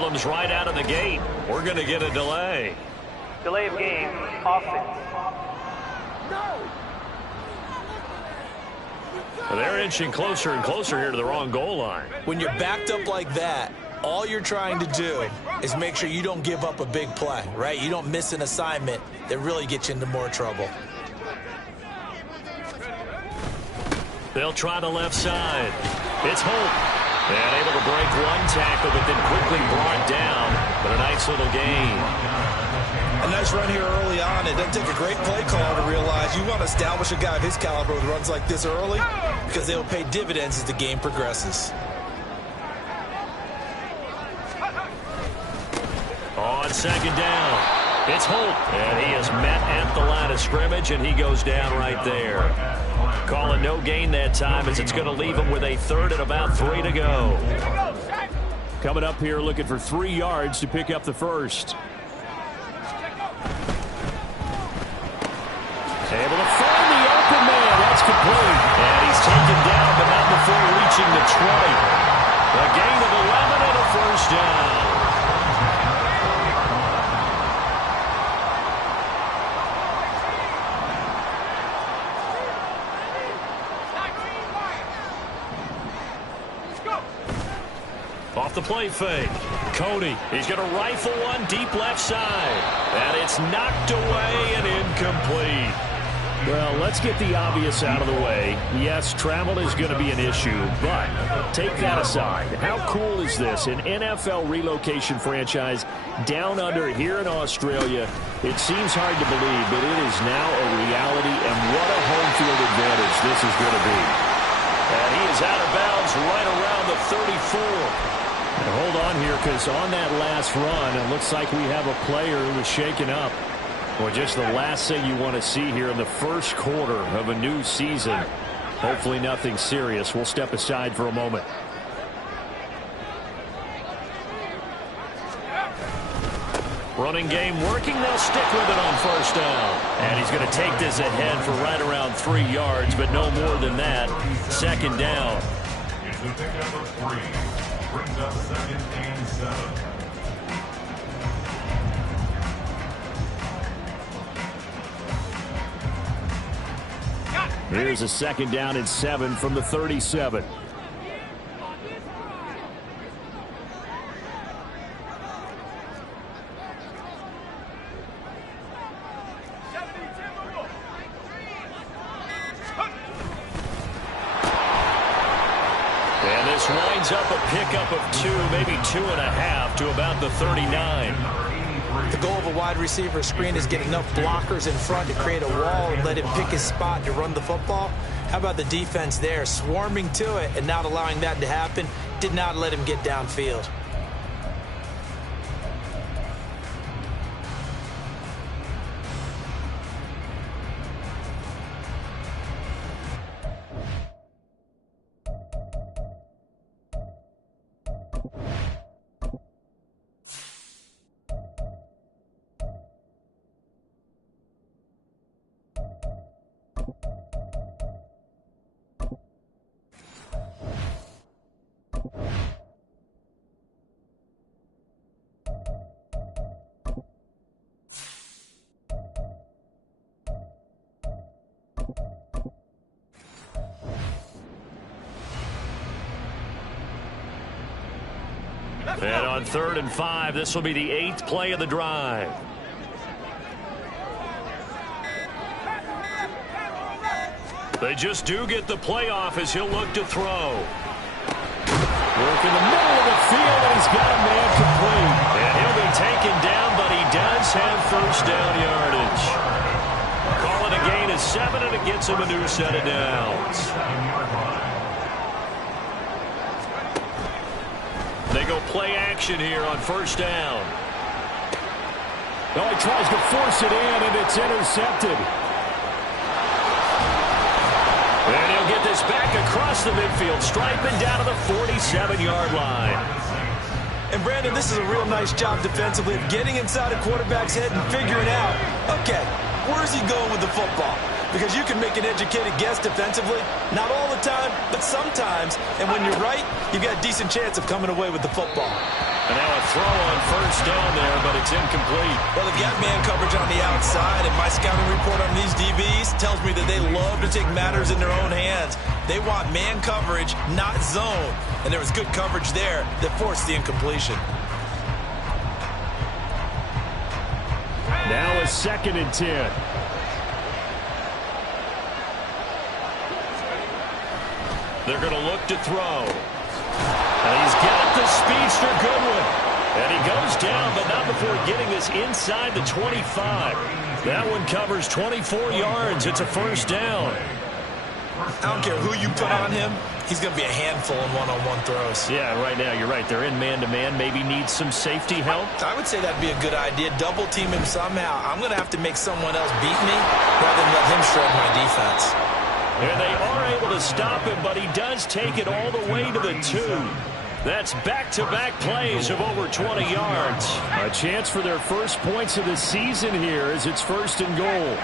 problems right out of the gate. We're going to get a delay. Delay of game, offense. Well, they're inching closer and closer here to the wrong goal line. When you're backed up like that, all you're trying to do is make sure you don't give up a big play, right? You don't miss an assignment that really gets you into more trouble. They'll try the left side. It's Holt. And able to break one tackle, but then quickly brought down. But a nice little gain. A nice run here early on. It doesn't take a great play caller to realize you want to establish a guy of his caliber with runs like this early because they'll pay dividends as the game progresses. On second down, it's Holt. And he is met at the line of scrimmage, and he goes down right there. Calling no gain that time as it's going to leave him with a third and about 3 to go. Coming up here looking for 3 yards to pick up the first. Able to find the open man. That's complete. And he's taken down, but not before reaching the 20. A gain of 11 and a first down. Off the play fake. Cody, he's going to rifle one deep left side. And it's knocked away and incomplete. Well, let's get the obvious out of the way. Yes, travel is going to be an issue, but take that aside. How cool is this? An NFL relocation franchise down under here in Australia. It seems hard to believe, but it is now a reality, and what a home field advantage this is going to be. And he is out of bounds right around the 34. And hold on here, because on that last run, it looks like we have a player who was shaken up. Well, just the last thing you want to see here in the first quarter of a new season. Hopefully nothing serious. We'll step aside for a moment. Running game working. They'll stick with it on first down. And he's going to take this ahead for right around 3 yards, but no more than that. Second down. Brings up 2nd and 7. Here's a 2nd down and 7 from the 37. Winds up a pickup of 2, maybe 2.5 to about the 39. The goal of a wide receiver screen is get enough blockers in front to create a wall and let him pick his spot to run the football. How about the defense there, swarming to it and not allowing that to happen? Did not let him get downfield. And on 3rd and 5, this will be the 8th play of the drive. They just do get the play off as he'll look to throw. Work in the middle of the field, and he's got a man complete. And he'll be taken down, but he does have first down yardage. Calling a gain of 7, and it gets him a new set of downs. They go play action here on first down. Oh, he tries to force it in, and it's intercepted. And he'll get this back across the midfield, striping down to the 47-yard line. And, Brandon, this is a real nice job defensively of getting inside a quarterback's head and figuring out, okay, where's he going with the football? Because you can make an educated guess defensively. Not all the time, but sometimes. And when you're right, you've got a decent chance of coming away with the football. And now a throw on first down there, but it's incomplete. Well, they've got man coverage on the outside, and my scouting report on these DBs tells me that they love to take matters in their own hands. They want man coverage, not zone. And there was good coverage there that forced the incompletion. Now a 2nd and 10. They're going to look to throw. And he's got the speedster Goodwin. And he goes down, but not before getting this inside the 25. That one covers 24 yards. It's a first down. I don't care who you put on him. He's going to be a handful in one-on-one throws. Yeah, right now, you're right. They're in man-to-man. Maybe needs some safety help. I would say that'd be a good idea. Double team him somehow. I'm going to have to make someone else beat me rather than let him shred my defense. And they are able to stop him, but he does take it all the way to the 2. That's back-to-back plays of over 20 yards. A chance for their first points of the season here as it's 1st and goal.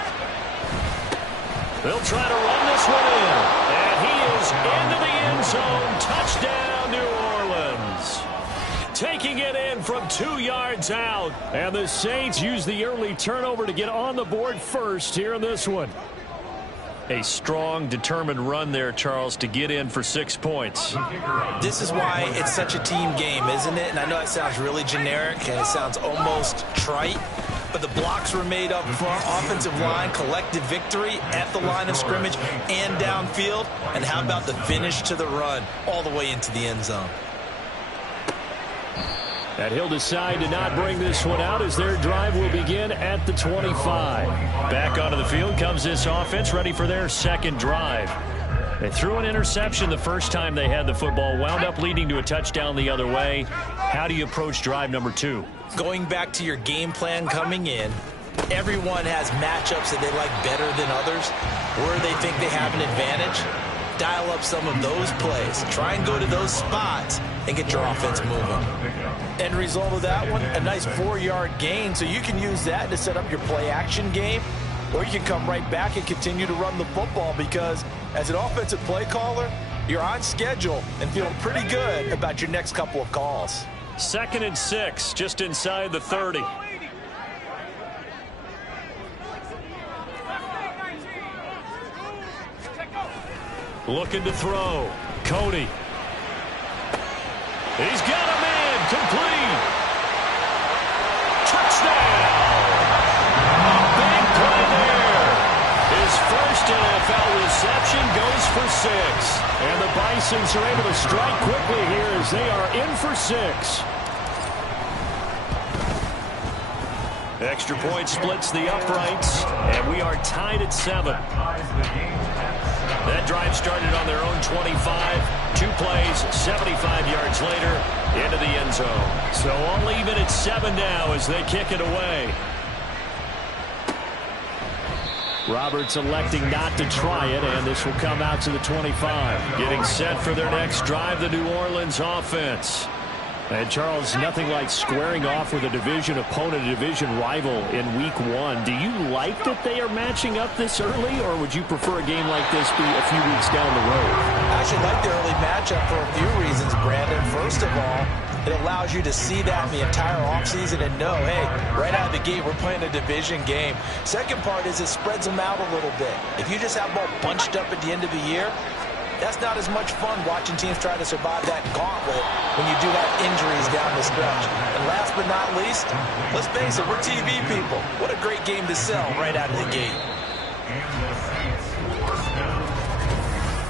They'll try to run this one in. And he is into the end zone. Touchdown, New Orleans. Taking it in from 2 yards out. And the Saints use the early turnover to get on the board first here in this one. A strong, determined run there, Charles, to get in for 6 points. This is why it's such a team game, isn't it? And I know that sounds really generic and it sounds almost trite, but the blocks were made up front, offensive line, collective victory at the line of scrimmage and downfield. And how about the finish to the run all the way into the end zone? And he'll decide to not bring this one out as their drive will begin at the 25. Back onto the field comes this offense, ready for their 2nd drive. They threw an interception the first time they had the football, wound up leading to a touchdown the other way. How do you approach drive number 2? Going back to your game plan coming in, everyone has matchups that they like better than others, where they think they have an advantage. Dial up some of those plays. Try and go to those spots and get your offense moving. End result of that one, a nice 4-yard gain, so you can use that to set up your play-action game, or you can come right back and continue to run the football because as an offensive play caller, you're on schedule and feeling pretty good about your next couple of calls. 2nd and 6, just inside the 30. Looking to throw. Cody. He's got a man. Complete. Touchdown. A big play there. His first NFL reception goes for 6. And the Bisons are able to strike quickly here as they are in for 6. Extra point splits the uprights, and we are tied at 7. That drive started on their own 25. 2 plays, 75 yards later, into the end zone. So all even at 7 now as they kick it away. Roberts electing not to try it, and this will come out to the 25. Getting set for their next drive, the New Orleans offense. And, Charles, nothing like squaring off with a division opponent, a division rival in Week 1. Do you like that they are matching up this early, or would you prefer a game like this be a few weeks down the road? I actually like the early matchup for a few reasons, Brandon. First of all, it allows you to see that in the entire offseason and know, hey, right out of the gate, we're playing a division game. Second part is it spreads them out a little bit. If you just have them all bunched up at the end of the year, that's not as much fun watching teams try to survive that gauntlet when you do have injuries down the stretch. And last but not least, let's face it, we're TV people. What a great game to sell right out of the gate.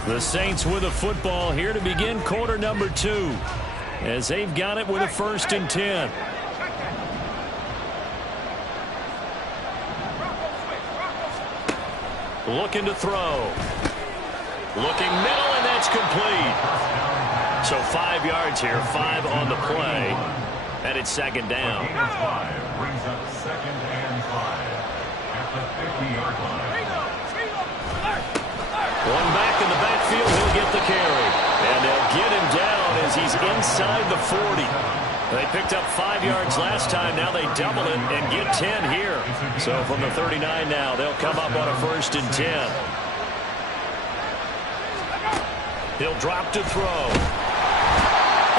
The Saints with a football here to begin quarter number 2, as they've got it with a 1st and 10. Looking to throw. Looking middle, and that's complete. So 5 yards here, 5 on the play, and it's 2nd down. Brings up 2nd and 5 at the 50-yard line. One back in the backfield, he'll get the carry. And they'll get him down as he's inside the 40. They picked up 5 yards last time. Now they double it and get 10 here. So from the 39 now, they'll come up on a 1st and 10. He'll drop to throw.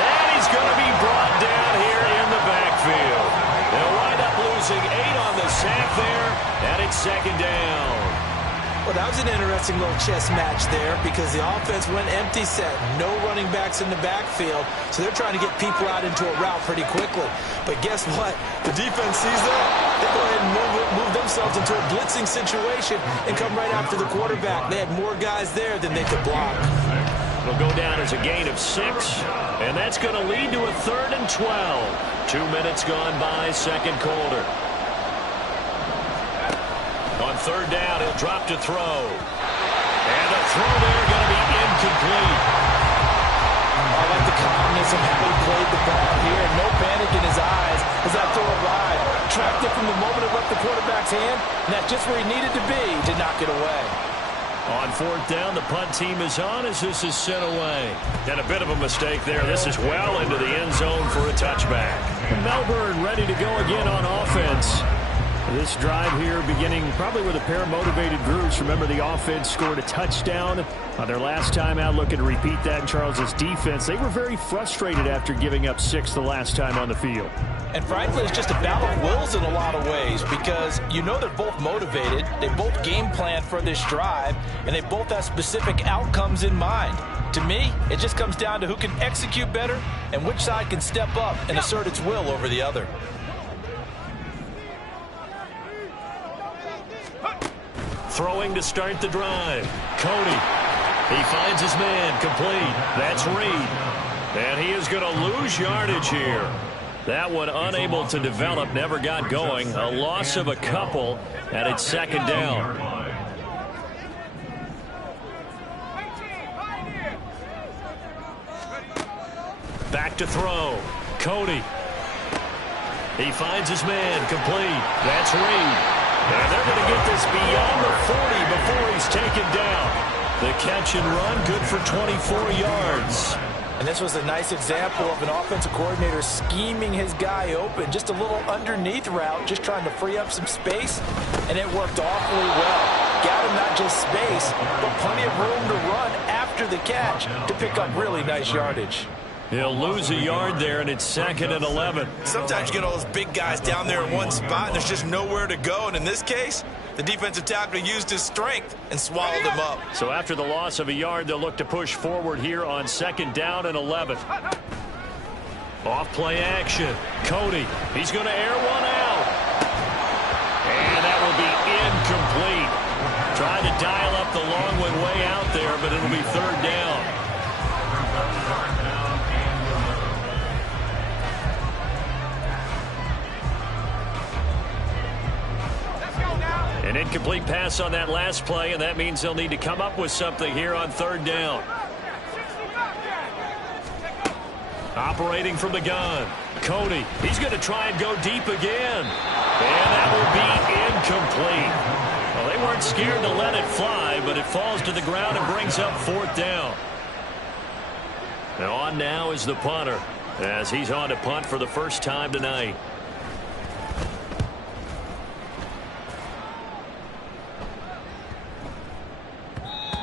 And he's going to be brought down here in the backfield. They'll wind up losing 8 on the sack there, and it's second down. Well, that was an interesting little chess match there because the offense went empty set. No running backs in the backfield, so they're trying to get people out into a route pretty quickly. But guess what? The defense sees that. They go ahead and move themselves into a blitzing situation and come right after the quarterback. They had more guys there than they could block. It'll go down as a gain of 6, and that's going to lead to a 3rd and 12. 2 minutes gone by, second quarter. On third down, he'll drop to throw. And the throw there going to be incomplete. I like the calmness of how he played the ball here. No panic in his eyes as that throw arrived. Tracked it from the moment it left the quarterback's hand, and that's just where he needed to be to knock it away. On fourth down, the punt team is on as this is sent away. And a bit of a mistake there. This is well into the end zone for a touchback. Melbourne ready to go again on offense. This drive here beginning probably with a pair of motivated groups. Remember, the offense scored a touchdown on their last time out, looking to repeat that in Charles's defense. They were very frustrated after giving up 6 the last time on the field. And frankly, it's just a battle of wills in a lot of ways because you know they're both motivated. They both game plan for this drive, and they both have specific outcomes in mind. To me, it just comes down to who can execute better and which side can step up and assert its will over the other. Throwing to start the drive. Cody. He finds his man. Complete. That's Reed. And he is going to lose yardage here. That one unable to develop. Never got going. A loss of a couple. And it's second down. Back to throw. Cody. He finds his man. Complete. That's Reed. And they're going to get this beyond the 40 before he's taken down. The catch and run, good for 24 yards. And this was a nice example of an offensive coordinator scheming his guy open. Just a little underneath route, just trying to free up some space. And it worked awfully well. Got him not just space, but plenty of room to run after the catch to pick up really nice yardage. He'll lose a yard there, and it's second and 11. Sometimes you get all those big guys down there in one spot, and there's just nowhere to go. And in this case, the defensive tackle used his strength and swallowed him up. So after the loss of a yard, they'll look to push forward here on second down and 11. Off play action. Cody, he's going to air one out. And that will be incomplete. Trying to dial up the long one way out there, but it'll be third down. An incomplete pass on that last play, and that means they'll need to come up with something here on third down. Operating from the gun. Cody, he's going to try and go deep again. And that will be incomplete. Well, they weren't scared to let it fly, but it falls to the ground and brings up fourth down. And on now is the punter, as he's on to punt for the first time tonight.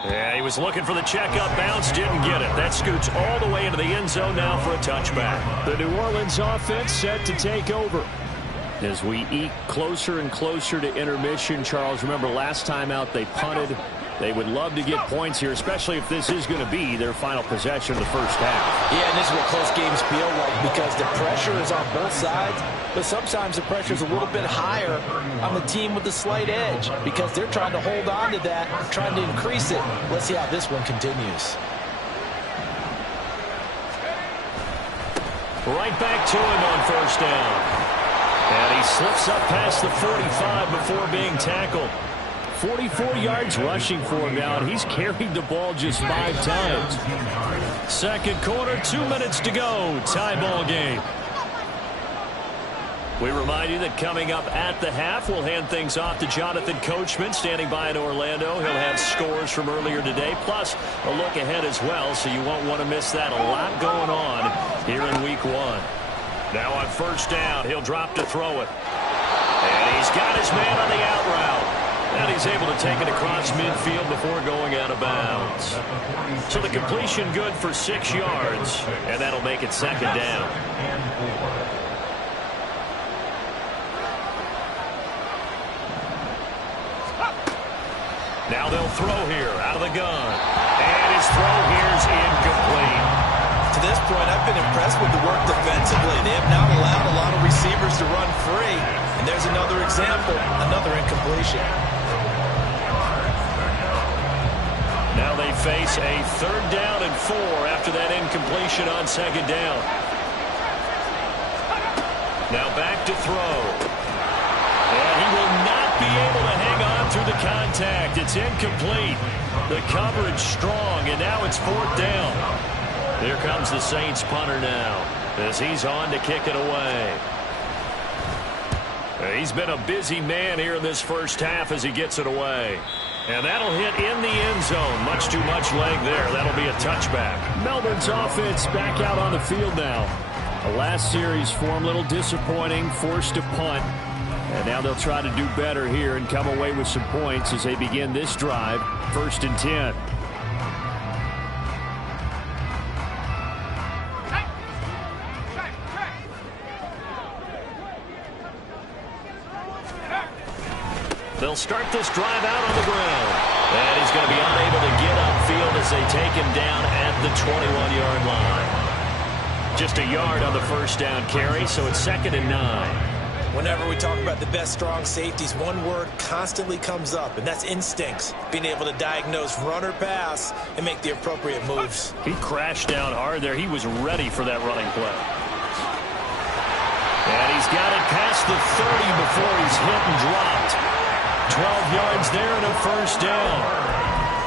Yeah, he was looking for the checkup bounce, didn't get it. That scoots all the way into the end zone now for a touchback. The New Orleans offense set to take over. As we eke closer and closer to intermission, Charles, remember last time out they punted. They would love to get points here, especially if this is going to be their final possession of the first half. Yeah, and this is what close games feel like because the pressure is on both sides, but sometimes the pressure is a little bit higher on the team with the slight edge because they're trying to hold on to that, trying to increase it. Let's see how this one continues. Right back to him on first down. And he slips up past the 45 before being tackled. 44 yards rushing for him now, and he's carried the ball just 5 times. Second quarter, 2 minutes to go. Tie ball game. We remind you that coming up at the half, we'll hand things off to Jonathan Coachman, standing by in Orlando. He'll have scores from earlier today, plus a look ahead as well, so you won't want to miss that. A lot going on here in week 1. Now on first down, he'll drop to throw it. And he's got his man on the out route. And he's able to take it across midfield before going out of bounds. So the completion good for 6 yards, and that'll make it 2nd down. Now they'll throw here out of the gun. And his throw here is incomplete. To this point, I've been impressed with the work defensively. They have not allowed a lot of receivers to run free. And there's another example, another incompletion. Now they face a 3rd down and 4 after that incompletion on 2nd down. Now back to throw. And he will not be able to hang on through the contact. It's incomplete. The coverage strong, and now it's 4th down. Here comes the Saints punter now as he's on to kick it away. He's been a busy man here in this first half as he gets it away. And that'll hit in the end zone. Much too much leg there. That'll be a touchback. Melbourne's offense back out on the field now. The last series form a little disappointing, forced to punt. And now they'll try to do better here and come away with some points as they begin this drive. 1st and 10. They'll start this drive out on the ground. And he's going to be unable to get upfield as they take him down at the 21-yard line. Just a yard on the 1st down carry, so it's 2nd and 9. Whenever we talk about the best strong safeties, one word constantly comes up, and that's instincts. Being able to diagnose run or pass and make the appropriate moves. He crashed down hard there. He was ready for that running play. And he's got it past the 30 before he's hit and dropped. 12 yards there and a 1st down.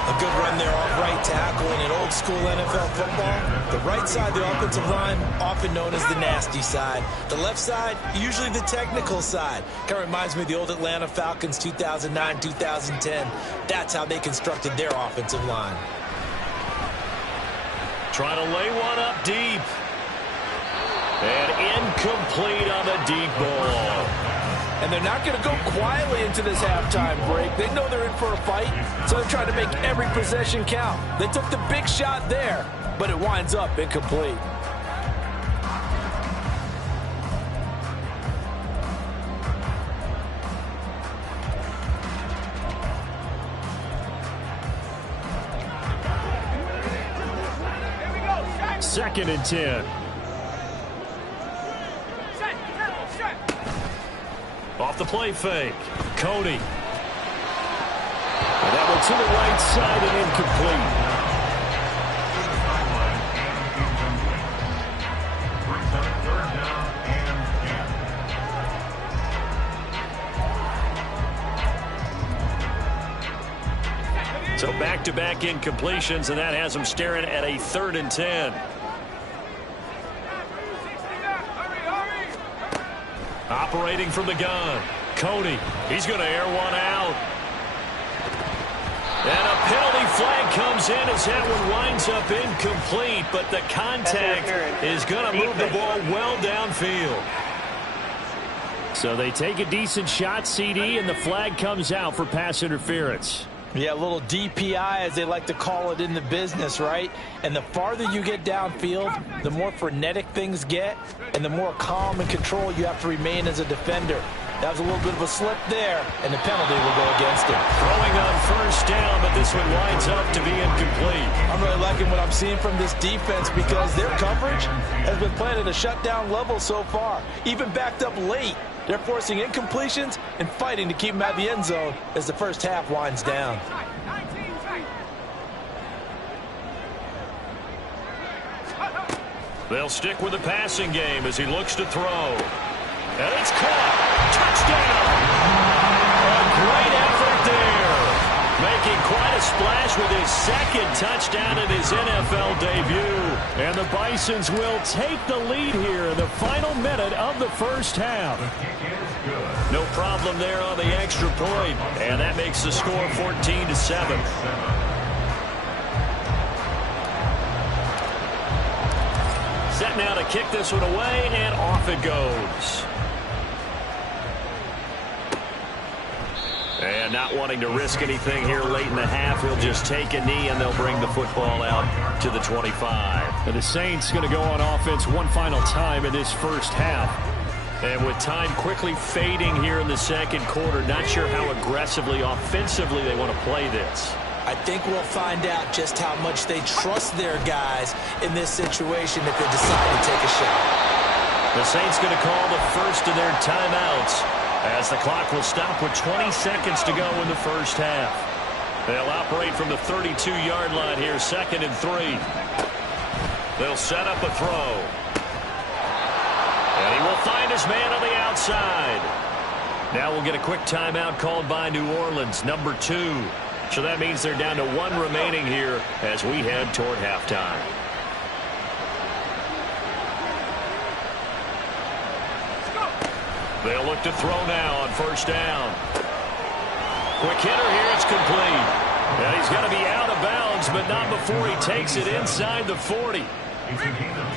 A good run there off right tackle in an old school NFL football. The right side of the offensive line, often known as the nasty side. The left side, usually the technical side. Kind of reminds me of the old Atlanta Falcons 2009, 2010. That's how they constructed their offensive line. Trying to lay one up deep. And incomplete on the deep ball. And they're not going to go quietly into this halftime break. They know they're in for a fight, so they're trying to make every possession count. They took the big shot there, but it winds up incomplete. Second and 10. Off the play fake. Cody. And that one to the right side and incomplete. So back-to-back incompletions, and that has them staring at a 3rd and 10. Operating from the gun. Cody. He's going to air one out. And a penalty flag comes in as that one winds up incomplete, but the contact is going to move the ball well downfield. So they take a decent shot, CD, and the flag comes out for pass interference. Yeah, a little DPI, as they like to call it in the business, right? And the farther you get downfield, the more frenetic things get, and the more calm and control you have to remain as a defender. That was a little bit of a slip there, and the penalty will go against him. Throwing on 1st down, but this one winds up to be incomplete. I'm really liking what I'm seeing from this defense because their coverage has been playing at a shutdown level so far. Even backed up late, they're forcing incompletions and fighting to keep them out of the end zone as the first half winds down. They'll stick with the passing game as he looks to throw. And it's caught. Touchdown. A great effort there. Making quite a splash with his 2nd touchdown in his NFL debut. And the Bisons will take the lead here in the final minute of the first half. No problem there on the extra point. And that makes the score 14-7. Set now to kick this one away, and off it goes. And not wanting to risk anything here late in the half, he'll just take a knee, and they'll bring the football out to the 25. And the Saints going to go on offense one final time in this first half. And with time quickly fading here in the second quarter, not sure how aggressively, offensively they want to play this. I think we'll find out just how much they trust their guys in this situation if they decide to take a shot. The Saints going to call the first of their timeouts, as the clock will stop with 20 seconds to go in the first half. They'll operate from the 32-yard line here, 2nd and 3. They'll set up a throw. And he will find his man on the outside. Now we'll get a quick timeout called by New Orleans, number 2. So that means they're down to 1 remaining here as we head toward halftime. They'll look to throw now on first down. Quick hitter here, it's complete. And he's going to be out of bounds, but not before he takes it inside the 40.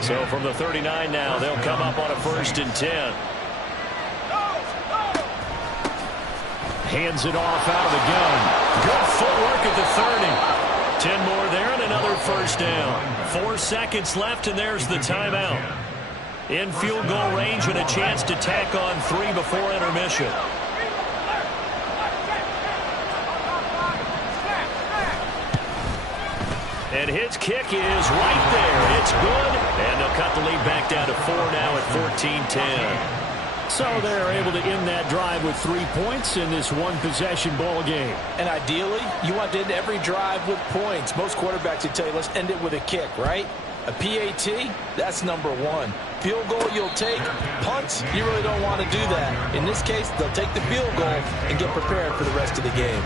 So from the 39 now, they'll come up on a 1st and 10. Hands it off out of the gun. Good footwork at the 30. 10 more there and another first down. 4 seconds left, and there's the timeout. In field goal range and a chance to tack on 3 before intermission. And his kick is right there. It's good. And they'll cut the lead back down to 4 now at 14-10. So they're able to end that drive with 3 points in this one-possession ball game. And ideally, you want to end every drive with points. Most quarterbacks would tell you, let's end it with a kick, right? A PAT, that's number 1. Field goal you'll take. Punts, you really don't want to do that. In this case, they'll take the field goal and get prepared for the rest of the game.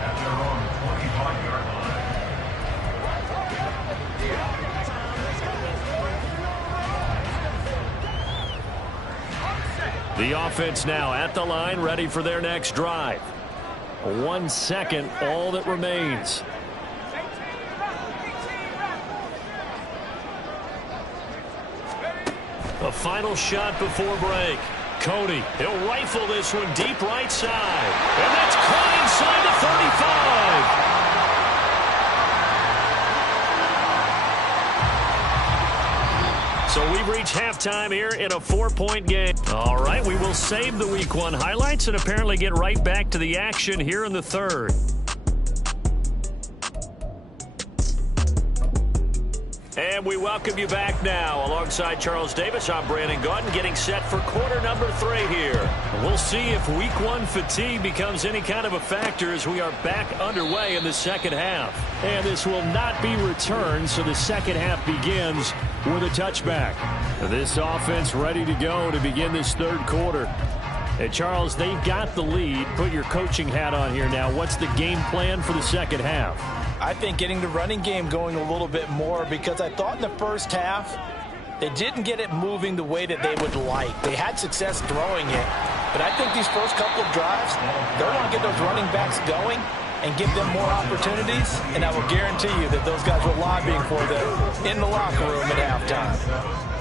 At their own 25-yard line. The offense now at the line, ready for their next drive. 1 second, all that remains. A final shot before break. Cody, he'll rifle this one deep right side. And that's caught inside the 35. So we've reached halftime here in a 4-point game. All right, we will save the Week 1 highlights and apparently get right back to the action here in the 3rd. And we welcome you back now. Alongside Charles Davis, I'm Brandon Gaudin, getting set for quarter number 3 here. We'll see if Week 1 fatigue becomes any kind of a factor as we are back underway in the second half. And this will not be returned, so the second half begins with a touchback. This offense ready to go to begin this 3rd quarter. Hey, Charles, they've got the lead. Put your coaching hat on here now. What's the game plan for the second half? I think getting the running game going a little bit more, because I thought in the first half they didn't get it moving the way that they would like. They had success throwing it, but I think these first couple of drives, they want to get those running backs going and give them more opportunities, and I will guarantee you that those guys were lobbying for them in the locker room at halftime.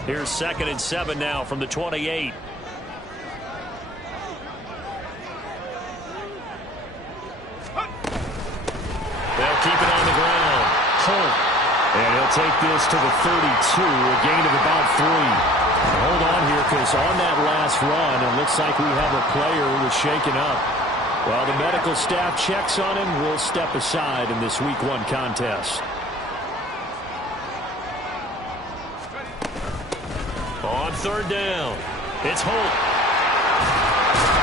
Here's 2nd and 7 now from the 28. They'll keep it on the ground. Holt. And he'll take this to the 32, a gain of about 3. Hold on here, because on that last run, it looks like we have a player who was shaken up. While the medical staff checks on him, we'll step aside in this Week 1 contest. On 3rd down, it's Holt.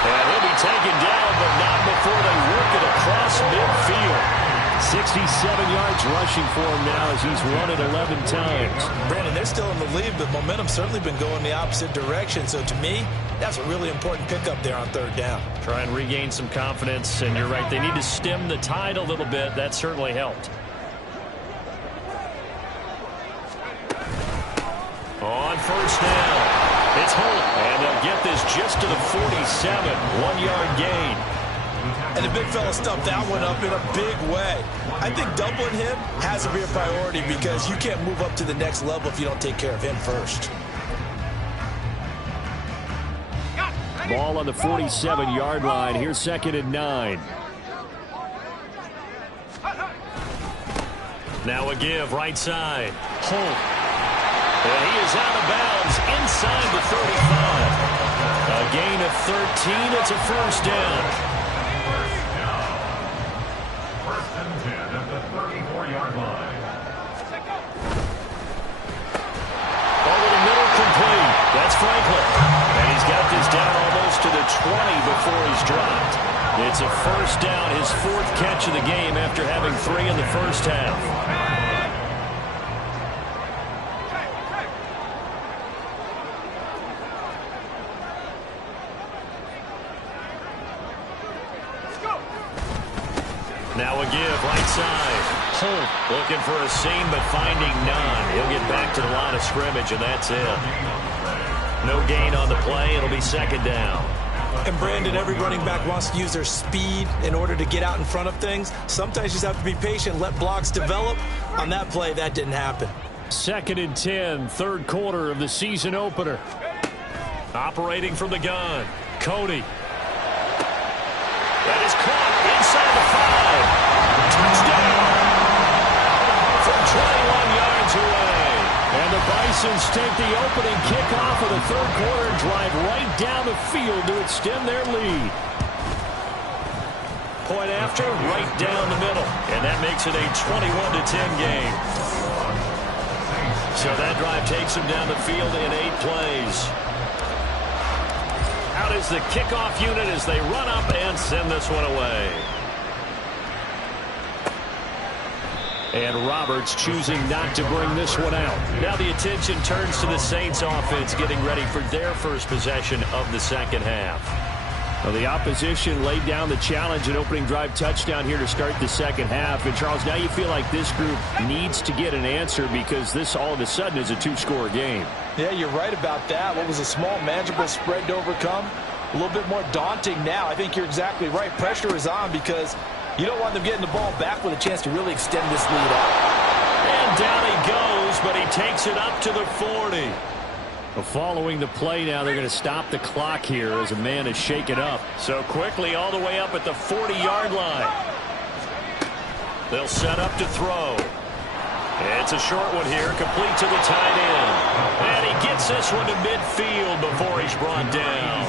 And he'll be taken down, but not before they work it across midfield. 67 yards rushing for him now as he's run it 11 times. Brandon, they're still in the lead, but momentum's certainly been going the opposite direction. So to me, that's a really important pickup there on 3rd down. Try and regain some confidence, and you're right, they need to stem the tide a little bit. That certainly helped. On 1st down, it's Holt, and they'll get this just to the 47, 1-yard gain. And the big fella stuffed that one up in a big way. I think doubling him has to be a priority, because you can't move up to the next level if you don't take care of him first. Ball on the 47-yard line. Here's 2nd and 9. Now a give right side. Holt. And he is out of bounds inside the 35. A gain of 13. It's a first down. First and 10 at the 34-yard line. Over the middle, complete. That's Franklin. And he's got this down almost to the 20 before he's dropped. It's a first down, his 4th catch of the game after having 3 in the first half. Now a give right side. Holt looking for a seam but finding none. He'll get back to the line of scrimmage, and that's it. No gain on the play. It'll be 2nd down. And Brandon, every running back wants to use their speed in order to get out in front of things. Sometimes you just have to be patient, let blocks develop. On that play, that didn't happen. 2nd and 10, 3rd quarter of the season opener. Operating from the gun, Cody. That is caught inside the 5. Touchdown! From 21 yards away. And the Bisons take the opening kickoff of the 3rd quarter and drive right down the field to extend their lead. Point after, right down the middle. And that makes it a 21-10 game. So that drive takes them down the field in 8 plays. Out is the kickoff unit as they run up and send this one away. And Roberts choosing not to bring this one out. Now the attention turns to the Saints offense getting ready for their first possession of the 2nd half. Well, the opposition laid down the challenge and opening drive touchdown here to start the 2nd half. And, Charles, now you feel like this group needs to get an answer because this all of a sudden is a 2-score game. Yeah, you're right about that. What was a small, manageable spread to overcome? A little bit more daunting now. I think you're exactly right. Pressure is on because you don't want them getting the ball back with a chance to really extend this lead out. And down he goes, but he takes it up to the 40. Well, following the play now, they're going to stop the clock here as a man is shaken up. So quickly all the way up at the 40-yard line. They'll set up to throw. It's a short one here, complete to the tight end. And he gets this one to midfield before he's brought down.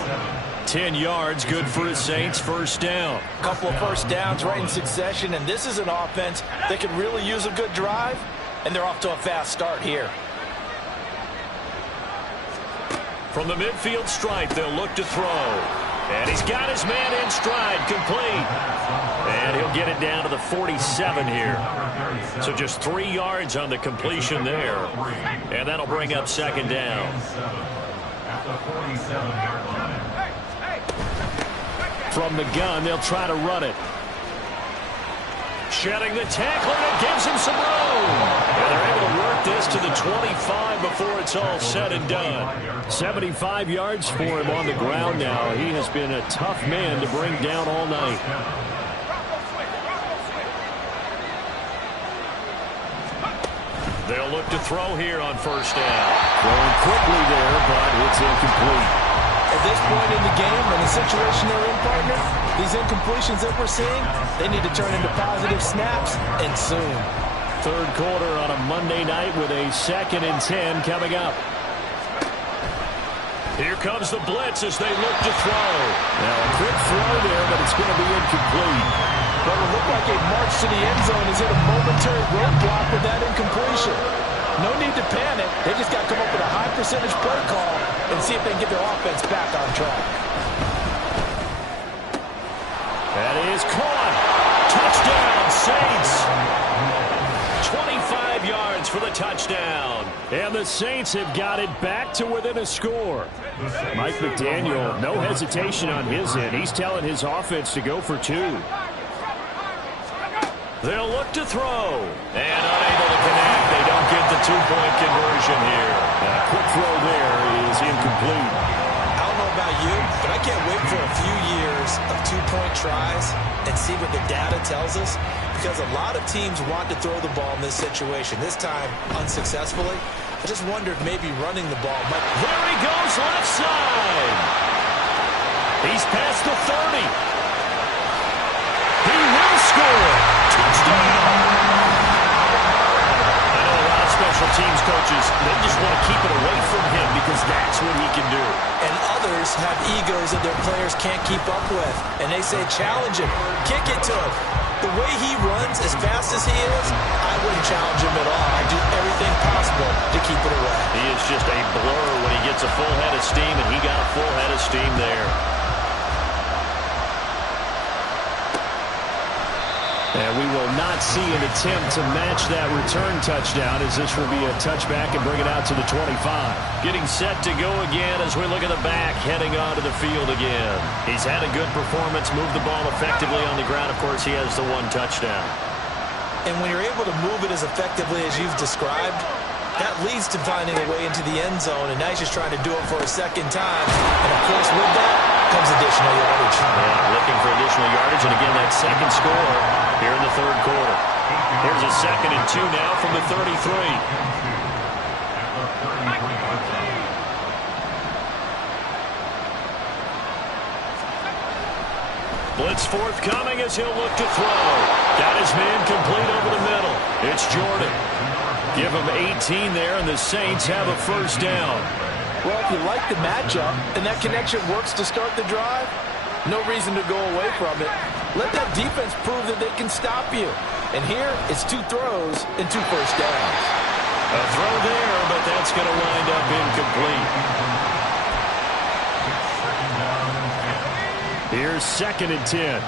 10 yards, good for his Saints, first down. A couple of first downs right in succession, and this is an offense that can really use a good drive, and they're off to a fast start here. From the midfield stripe, they'll look to throw. And he's got his man in stride, complete. And he'll get it down to the 47 here. So just 3 yards on the completion there. And that'll bring up 2nd down. At the 47-yard line. From the gun, they'll try to run it. Shedding the tackle, and it gives him some room. And they're able to work this to the 25 before it's all said and done. 75 yards for him on the ground now. He has been a tough man to bring down all night. They'll look to throw here on first down. Throwing quickly there, but it's incomplete. At this point in the game, in the situation they're in, partner, these incompletions that we're seeing, they need to turn into positive snaps, and soon. 3rd quarter on a Monday night with a 2nd and 10 coming up. Here comes the blitz as they look to throw. Now a quick throw there, but it's going to be incomplete. But it looked like a march to the end zone has hit a momentary roadblock with that incompletion. No need to panic. They just got to come up with a high percentage play call and see if they can get their offense back on track. That is caught. Touchdown, Saints. 25 yards for the touchdown. And the Saints have got it back to within a score. Mike McDaniel, no hesitation on his end. He's telling his offense to go for 2. They'll look to throw. And unable to connect. They don't get the 2-point conversion here. A quick throw there is incomplete. I don't know about you, but I can't wait for a few years of 2-point tries and see what the data tells us, because a lot of teams want to throw the ball in this situation. This time, unsuccessfully. I just wondered maybe running the ball might... There he goes, left side. He's past the 30. He will score. Touchdown. I know a lot of special teams coaches, they just want to keep it away from him because that's what he can do. And others have egos that their players can't keep up with. And they say, challenge him, kick it to him. The way he runs as fast as he is, I wouldn't challenge him at all. I'd do everything possible to keep it away. He is just a blur when he gets a full head of steam, and he got a full head of steam there. And we will not see an attempt to match that return touchdown, as this will be a touchback and bring it out to the 25. Getting set to go again as we look at the back, heading onto the field again. He's had a good performance, moved the ball effectively on the ground. Of course, he has the one touchdown. And when you're able to move it as effectively as you've described, that leads to finding a way into the end zone, and now he's just trying to do it for a second time. And, of course, with that comes additional yardage. Yeah, looking for additional yardage, and again, that second score here in the third quarter. Here's a 2nd and 2 now from the 33. Blitz forthcoming as he'll look to throw. Got his man complete over the middle. It's Jordan. Give him 18 there, and the Saints have a first down. Well, if you like the matchup and that connection works to start the drive, no reason to go away from it. Let that defense prove that they can stop you. And here, it's 2 throws and 2 first downs. A throw there, but that's going to wind up incomplete. Here's 2nd and 10.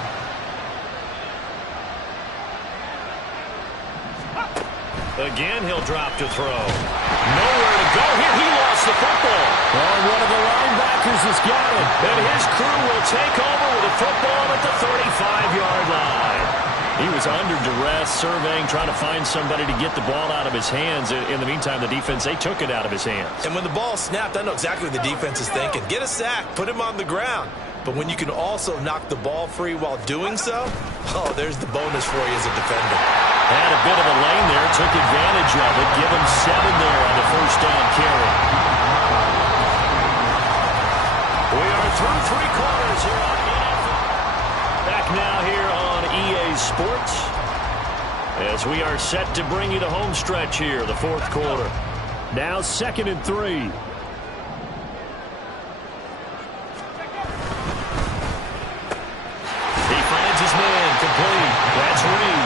Again, he'll drop to throw. Nowhere to go here. He lost the football. And one of the linebackers has got it. And his crew will take over with the football at the 35-yard line. He was under duress, surveying, trying to find somebody to get the ball out of his hands. In the meantime, the defense, they took it out of his hands. And when the ball snapped, I know exactly what the defense is thinking. Get a sack, put him on the ground. But when you can also knock the ball free while doing so, oh, there's the bonus for you as a defender. Had a bit of a lane there, took advantage of it. Give him 7 there on the first down carry. We are through 3 quarters here on NFL. Back now here on EA Sports, as we are set to bring you the home stretch here, the 4th quarter. Now 2nd and 3. He finds his man complete. That's Reed.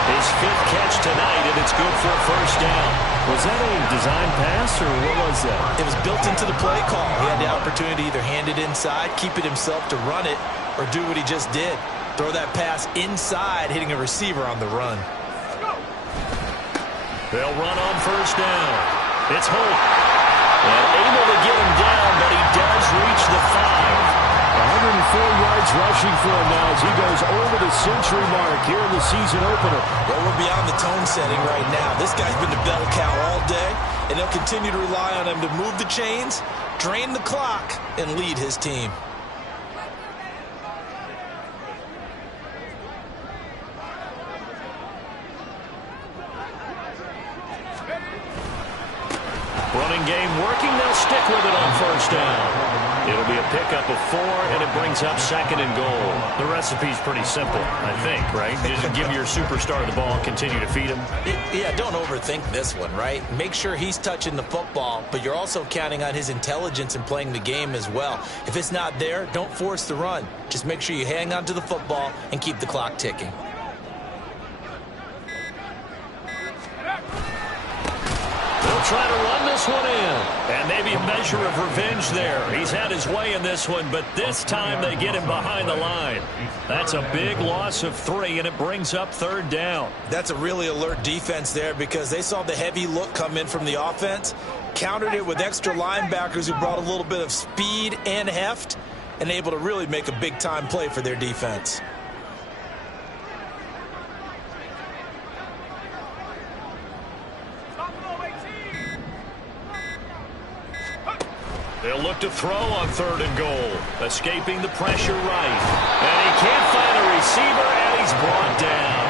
His 5th catch tonight, and it's good for a first down. Was that a design pass, or what was that? It was built into the play call. He had the opportunity to either hand it inside, keep it himself to run it, or do what he just did. Throw that pass inside, hitting a receiver on the run. They'll run on first down. It's Holt. And able to get him down, but he does reach the 5. 104 yards rushing for him now as he goes over the century mark here in the season opener. Well, we're beyond the tone setting right now. This guy's been the bell cow all day, and they'll continue to rely on him to move the chains, drain the clock, and lead his team. Running game working. They'll stick with it on first down. It'll be a pickup of 4, and it brings up 2nd and goal. The recipe's pretty simple, I think, right? Just give your superstar the ball and continue to feed him. Yeah, don't overthink this one, right? Make sure he's touching the football, but you're also counting on his intelligence in playing the game as well. If it's not there, don't force the run. Just make sure you hang on to the football and keep the clock ticking. Try to run this one in. And maybe a measure of revenge there. He's had his way in this one, but this time they get him behind the line. That's a big loss of 3, and it brings up 3rd down. That's a really alert defense there because they saw the heavy look come in from the offense, countered it with extra linebackers who brought a little bit of speed and heft, and able to really make a big-time play for their defense. They'll look to throw on 3rd and goal. Escaping the pressure right. And he can't find a receiver, and he's brought down.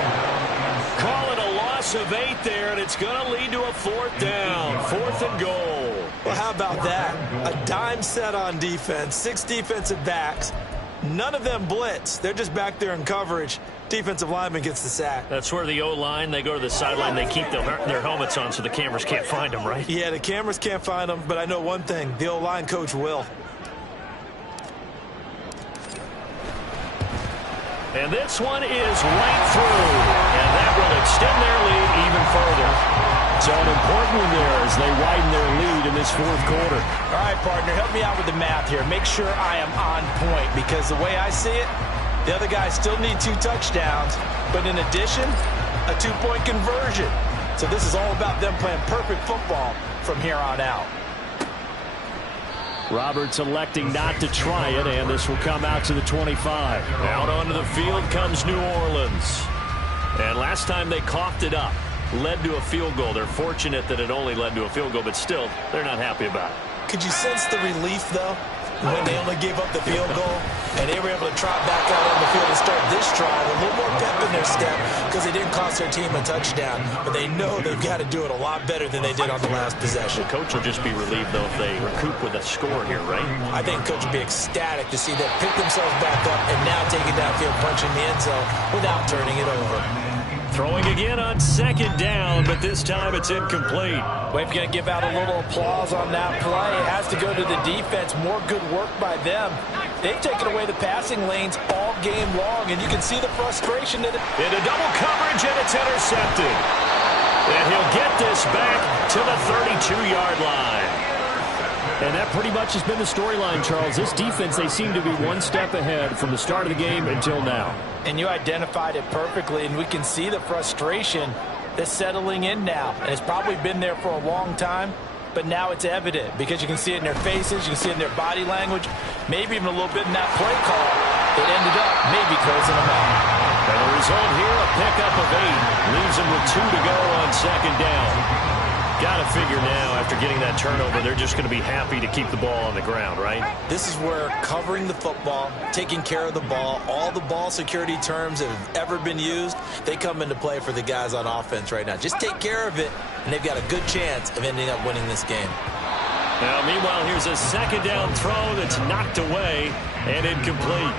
Call it a loss of 8 there, and it's going to lead to a 4th down. 4th and goal. Well, how about that? A dime set on defense, 6 defensive backs. None of them blitz. They're just back there in coverage. Defensive lineman gets the sack. That's where the O-line, they go to the sideline, they keep their helmets on so the cameras can't find them, right? Yeah, the cameras can't find them, but I know one thing. The O-line coach will. And this one is right through. And that will extend their lead even further. So an important one there as they widen their lead in this fourth quarter. All right, partner, help me out with the math here. Make sure I am on point because the way I see it, the other guys still need 2 touchdowns, but in addition, a 2-point conversion. So this is all about them playing perfect football from here on out. Roberts electing not to try it, and this will come out to the 25. Out onto the field comes New Orleans. And last time they coughed it up, led to a field goal. They're fortunate that it only led to a field goal, but still, they're not happy about it. Could you sense the relief, though, when they only gave up the field goal and they were able to trot back out on the field and start this drive a little more pep in their step because they didn't cost their team a touchdown, but they know they've got to do it a lot better than they did on the last possession. The coach will just be relieved, though, if they recoup with a score here, right? I think coach will be ecstatic to see them pick themselves back up and now take it downfield, punching the end zone without turning it over. Throwing again on second down, but this time it's incomplete. We're going to give out a little applause on that play. It has to go to the defense. More good work by them. They've taken away the passing lanes all game long, and you can see the frustration that into double coverage, and it's intercepted. And he'll get this back to the 32-yard line. And that pretty much has been the storyline, Charles. This defense, they seem to be one step ahead from the start of the game until now. And you identified it perfectly, and we can see the frustration that's settling in now. And it's probably been there for a long time, but now it's evident because you can see it in their faces, you can see it in their body language, maybe even a little bit in that play call that ended up maybe closing them out. And the result here, a pickup of 8. Leaves them with 2 to go on second down. Got to figure now, after getting that turnover, they're just going to be happy to keep the ball on the ground, right? This is where covering the football, taking care of the ball, all the ball security terms that have ever been used, they come into play for the guys on offense right now. Just take care of it, and they've got a good chance of ending up winning this game. Now, meanwhile, here's a second down throw that's knocked away and incomplete.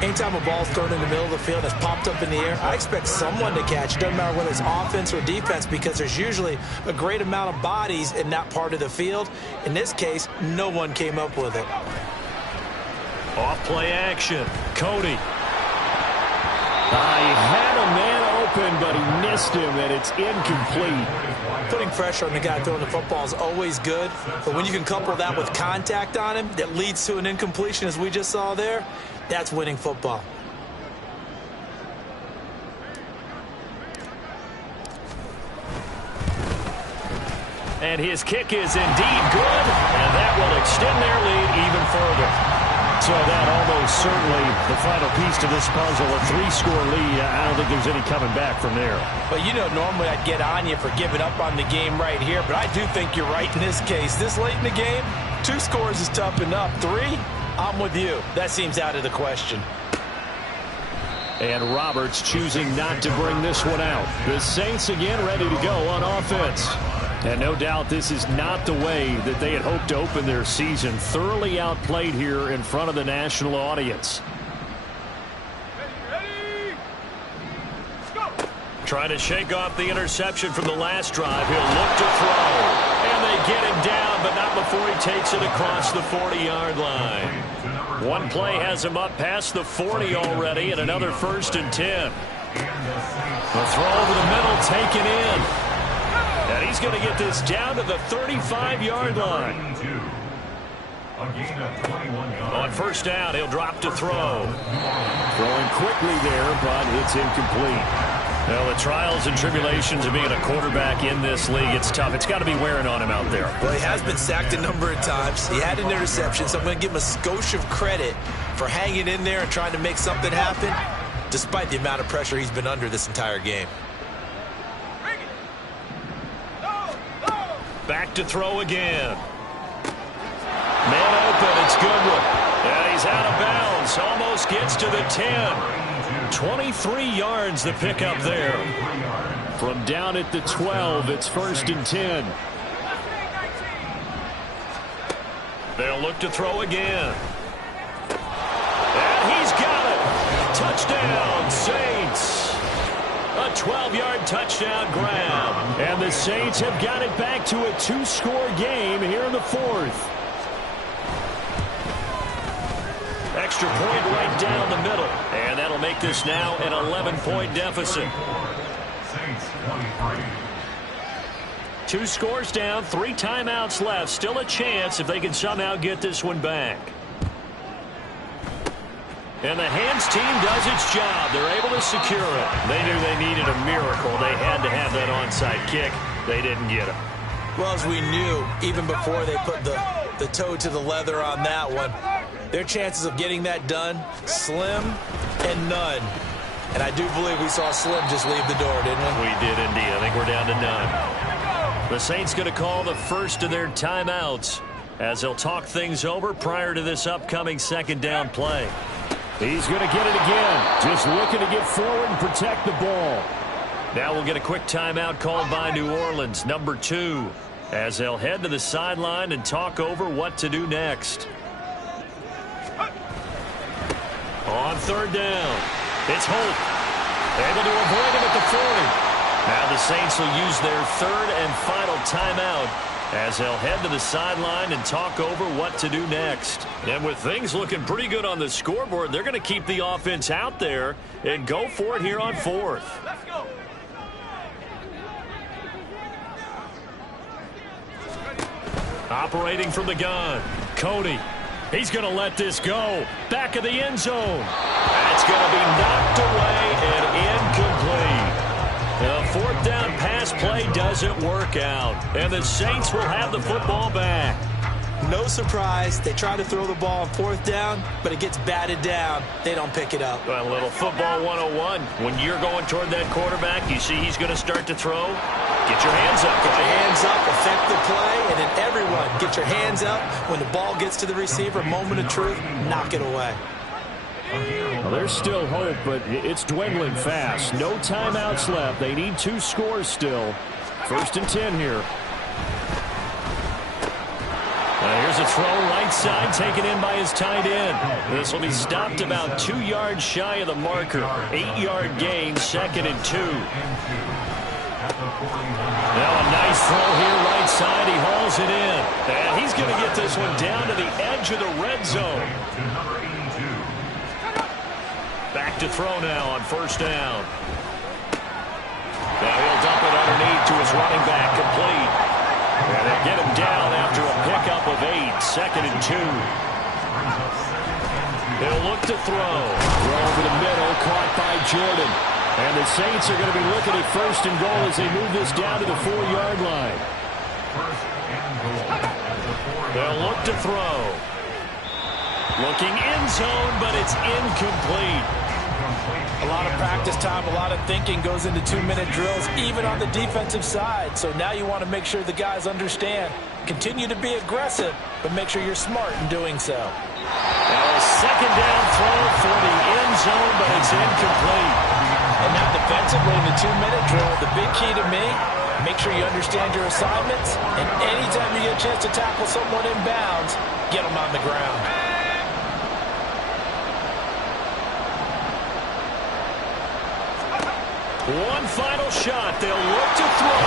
Anytime a ball's thrown in the middle of the field that's popped up in the air, I expect someone to catch it. Doesn't matter whether it's offense or defense because there's usually a great amount of bodies in that part of the field. In this case, no one came up with it. Off play action. Cody. He had a man open, but he missed him, and it's incomplete. Putting pressure on the guy throwing the football is always good, but when you can couple that with contact on him that leads to an incompletion, as we just saw there, that's winning football. And his kick is indeed good, and that will extend their lead even further. So that almost certainly the final piece to this puzzle, a 3-score lead. I don't think there's any coming back from there. Well, you know, normally I'd get on you for giving up on the game right here, but I do think you're right in this case. This late in the game, 2 scores is tough enough. 3, I'm with you. That seems out of the question. And Roberts choosing not to bring this one out. The Saints again ready to go on offense. And no doubt this is not the way that they had hoped to open their season. Thoroughly outplayed here in front of the national audience. Trying to shake off the interception from the last drive. He'll look to throw. And they get him down, but not before he takes it across the 40-yard line. One play has him up past the 40 already, and another 1st and 10. The throw over the middle taken in. And he's going to get this down to the 35-yard line. On 1st down, he'll drop to throw. Throwing quickly there, but it's incomplete. Well, the trials and tribulations of being a quarterback in this league, it's tough. It's got to be wearing on him out there. Well, he has been sacked a number of times. He had an interception, so I'm going to give him a skosh of credit for hanging in there and trying to make something happen, despite the amount of pressure he's been under this entire game. Back to throw again. Man open, it's Goodwin. Yeah, he's out of bounds. Almost gets to the 10. 23 yards the pickup there. From down at the 12, it's 1st and 10. They'll look to throw again. And he's got it. Touchdown, Saints. A 12-yard touchdown grab. And the Saints have got it back to a 2-score game here in the fourth. Extra point right down the middle. And that'll make this now an 11-point deficit. Saints 23. 2 scores down, 3 timeouts left. Still a chance if they can somehow get this one back. And the hands team does its job. They're able to secure it. They knew they needed a miracle. They had to have that onside kick. They didn't get it. Well, as we knew, even before they put the toe to the leather on that one, their chances of getting that done, slim and none. And I do believe we saw Slim just leave the door, didn't we? We did indeed. I think we're down to none. The Saints going to call the first of their timeouts as they'll talk things over prior to this upcoming second down play. He's going to get it again. Just looking to get forward and protect the ball. Now we'll get a quick timeout called by New Orleans, number 2, as they'll head to the sideline and talk over what to do next. On third down, it's Holt. Able to avoid him at the 40. Now the Saints will use their third and final timeout as they'll head to the sideline and talk over what to do next. And with things looking pretty good on the scoreboard, they're going to keep the offense out there and go for it here on fourth. Let's go. Operating from the gun, Cody. He's going to let this go. Back of the end zone. That's going to be knocked away and incomplete. The fourth down pass play doesn't work out. And the Saints will have the football back. No surprise. They try to throw the ball on fourth down, but it gets batted down. They don't pick it up. Well, a little football 101. When you're going toward that quarterback, you see he's going to start to throw. Get your hands up. Get your hands up, affect the play, and then everyone get your hands up. When the ball gets to the receiver, moment of truth, knock it away. Well, there's still hope, but it's dwindling fast. No timeouts left. They need 2 scores still. 1st and 10 here. Here's a throw right side taken in by his tight end. This will be stopped about 2 yards shy of the marker. 8-yard gain, 2nd and 2. Now a nice throw here right side. He hauls it in. And he's going to get this one down to the edge of the red zone. Back to throw now on first down. Now he'll dump it underneath to his running back, complete. And they get him down after a pickup of 8, 2nd and 2. They'll look to throw. Throw over the middle, caught by Jordan. And the Saints are going to be looking at 1st and goal as they move this down to the 4-yard line. They'll look to throw. Looking end zone, but it's incomplete. A lot of practice time, a lot of thinking goes into 2-minute drills, even on the defensive side. So now you want to make sure the guys understand. Continue to be aggressive, but make sure you're smart in doing so. Now a second down throw for the end zone, but it's incomplete. And now defensively in the 2-minute drill, the big key to me, make sure you understand your assignments, and anytime you get a chance to tackle someone in bounds, get them on the ground. One final shot. They'll look to throw.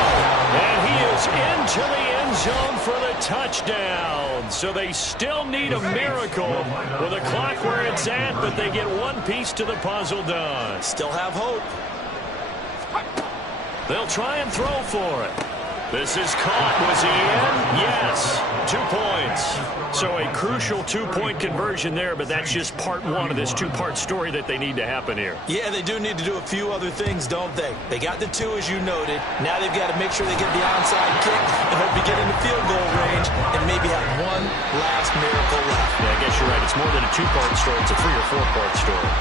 And he is into the end zone for the touchdown. So they still need a miracle with the clock where it's at, but they get one piece to the puzzle done. Still have hope. They'll try and throw for it. This is caught. Was he in? Yes. 2 points. So a crucial 2-point conversion there, but that's just part 1 of this 2-part story that they need to happen here. Yeah, they do need to do a few other things, don't they? They got the 2, as you noted. Now they've got to make sure they get the onside kick and hope to get into field goal range and maybe have one last miracle left. Yeah, I guess you're right. It's more than a 2-part story. It's a 3- or 4-part story.